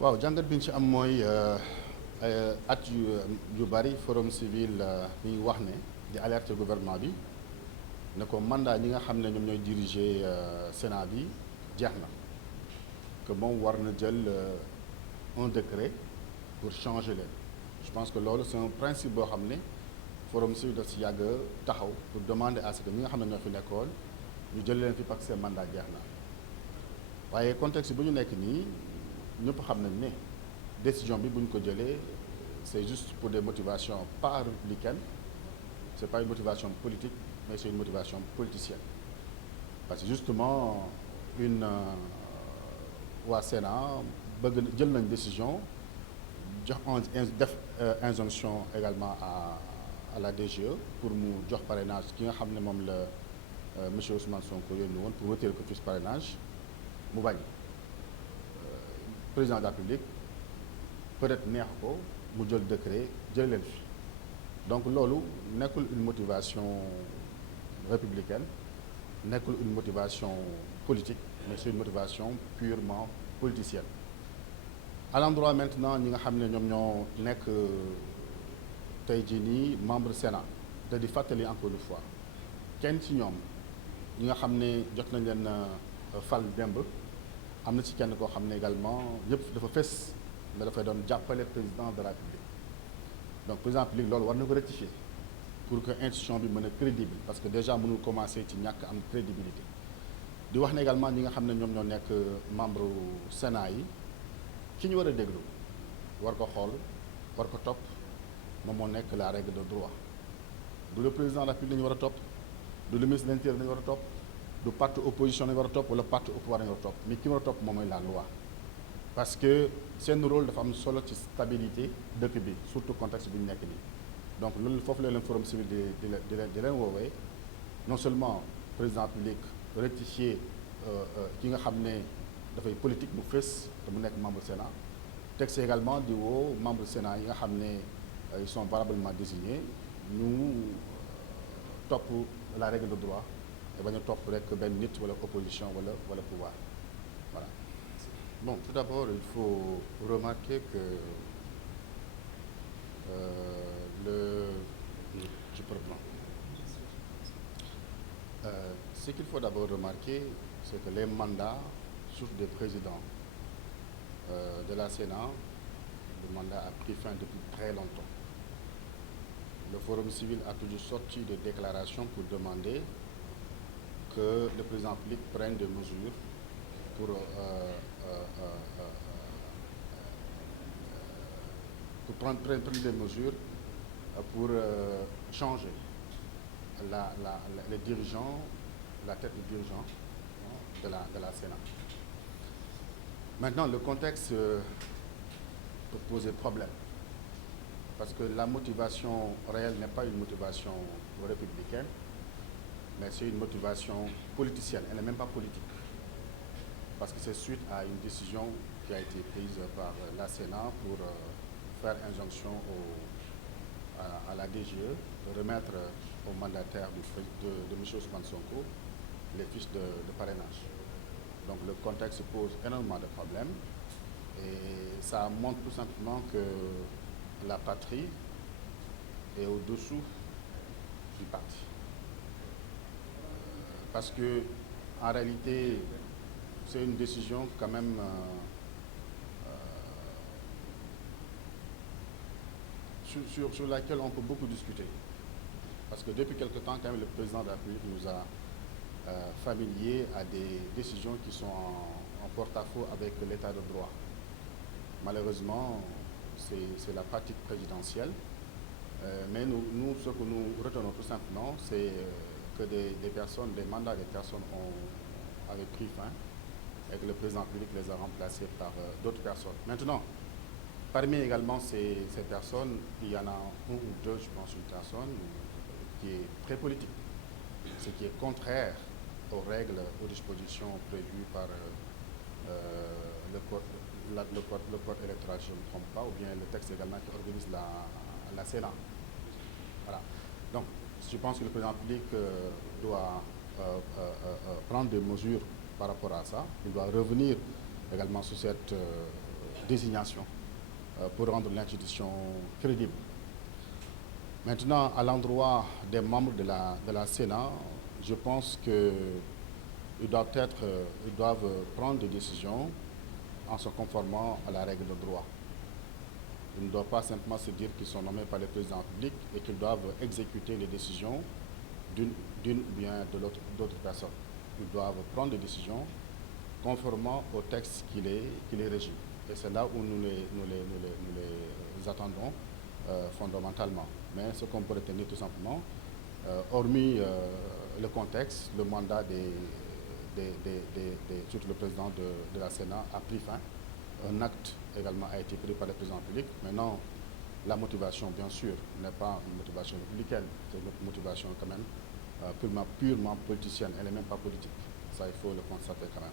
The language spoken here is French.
waaw jàngat bi ñu ci am mooy at yu bari forum civil mi ngi wax ne di alerter gouvernement bi ne ko mandat ñi nga xam ne ñoom ñooy diriger Sénat bi jeex na que moom war na jël un décret pour changer leen. Je pense que loolu c'est un principe boo xam ne forum civil daf si yàgg taxaw pour demander à ce que ñi nga xam ne ñoo fi nekkoon ñu jël leen fi parce que seen mandat jeex na waaye contexte bu ñu nekk nii. ñëpp xam nañ ne décision bi bu ñu ko jëlee c'est juste pour des motivations pas républicaines c'est pas une motivation politique mais c'est une motivation politicienne parce que justement waa Sénat bëgg jël nañ décision jox def injonction également à la DGE pour mu jox parrainage ki nga xam ne moom la monsieur Ousmane Sonko yónni woon pour retirer ko fiche parrainage mu bañ. Président de la République peut-être neex ko mu jël décret jël leen fi donc loolu nekkul une motivation républicaine nekkul une motivation politique mais c'est une motivation purement politicienne. À l'endroit maintenant ñi nga xam ne ñoom ñoo nekk tey jii nii membre Sénat te di fàttali encore une fois kenn ci ñoom ñi nga xam ne jot nañ leen fal démb. am na ci kenn koo xam ne également yëpp dafa fës ne dafay doon jàppale président de la République donc président de la République loolu war na ko rectifier pour que institution bi mën a crédible parce que déjà mënul commencer ci ñàkk am crédibilité di wax ne également ñi nga xam ne ñoom ñoo nekk membre Sénat yi ki ñu war a déglu war ko xool war ko topp moom moo nekk la règle de droit du le président de la République la ñu war a topp du le ministre de l'Intérieur la ñu war a topp du parti opposition lañu war a topp wala parti au pouvoir lañu war a topp mais ki war a topp moom mooy la loi parce que seen rôle dafa am solo ci stabilité dëkk bi surtout contexte bi ñu nekk nii donc loolu foofu la leen forum civil di leen woowee non seulement président public rectifier ki nga xam ne dafay politique bu fës te mu nekk membre Sénat texte également di woo membre Sénat yi nga xam ne ils sont valablement désignés ñu topp la règle de droit te bañ a topp rek benn nit wala opposition wala pouvoir voilà. Bon, tout d'abord il faut remarquer que je peux reprendre. Ce qu'il faut d'abord remarquer, c'est que les mandats surtout des présidents de la Sénat, le mandat a pris fin depuis très longtemps. Le Forum civil a toujours sorti des déclarations pour demander que le président public prenne des mesures pour prendre des mesures pour changer les dirigeants, la tête des dirigeants de la Sénat. Maintenant, le contexte peut poser problème parce que la motivation réelle n'est pas une motivation républicaine, mais c'est une motivation politicienne, elle n'est même pas politique. Parce que c'est suite à une décision qui a été prise par la Sénat pour faire injonction à la DGE de remettre au mandataire de M. Ousmane Sonko les fiches de parrainage. Donc le contexte pose énormément de problèmes et ça montre tout simplement que la patrie est au-dessous du parti. Parce que en réalité, c'est une décision quand même sur laquelle on peut beaucoup discuter. Parce que depuis quelque temps, quand même, le président de la République nous a familiers à des décisions qui sont en porte-à-faux avec l'état de droit. Malheureusement, c'est la pratique présidentielle. Mais nous, ce que nous retenons tout simplement, c'est que des mandats des personnes avaient pris fin et que le président public les a remplacés par d'autres personnes. Maintenant, parmi également ces personnes, il y en a un ou deux, je pense, une personne qui est très politique, ce qui est contraire aux règles, aux dispositions prévues par le code électoral, si je ne me trompe pas, ou bien le texte également qui organise la Sénat. Voilà. Donc, je pense que le président public doit prendre des mesures par rapport à ça. Il doit revenir également sur cette désignation pour rendre l'institution crédible. Maintenant, à l'endroit des membres de la Sénat, je pense qu'ils doivent prendre des décisions en se conformant à la règle de droit. Ils ne doivent pas simplement se dire qu'ils sont nommés par le président public et qu'ils doivent exécuter les décisions d'une ou bien de d'autres personnes. Ils doivent prendre des décisions conformément au texte qui les régit. Et c'est là où nous les attendons fondamentalement. Mais ce qu'on peut retenir tout simplement, hormis le contexte, le mandat surtout le président de la Sénat a pris fin. Un acte également a été pris par le président public. Maintenant, la motivation, bien sûr, n'est pas une motivation républicaine. C'est une motivation quand même purement politicienne. Elle n'est même pas politique. Ça, il faut le constater quand même.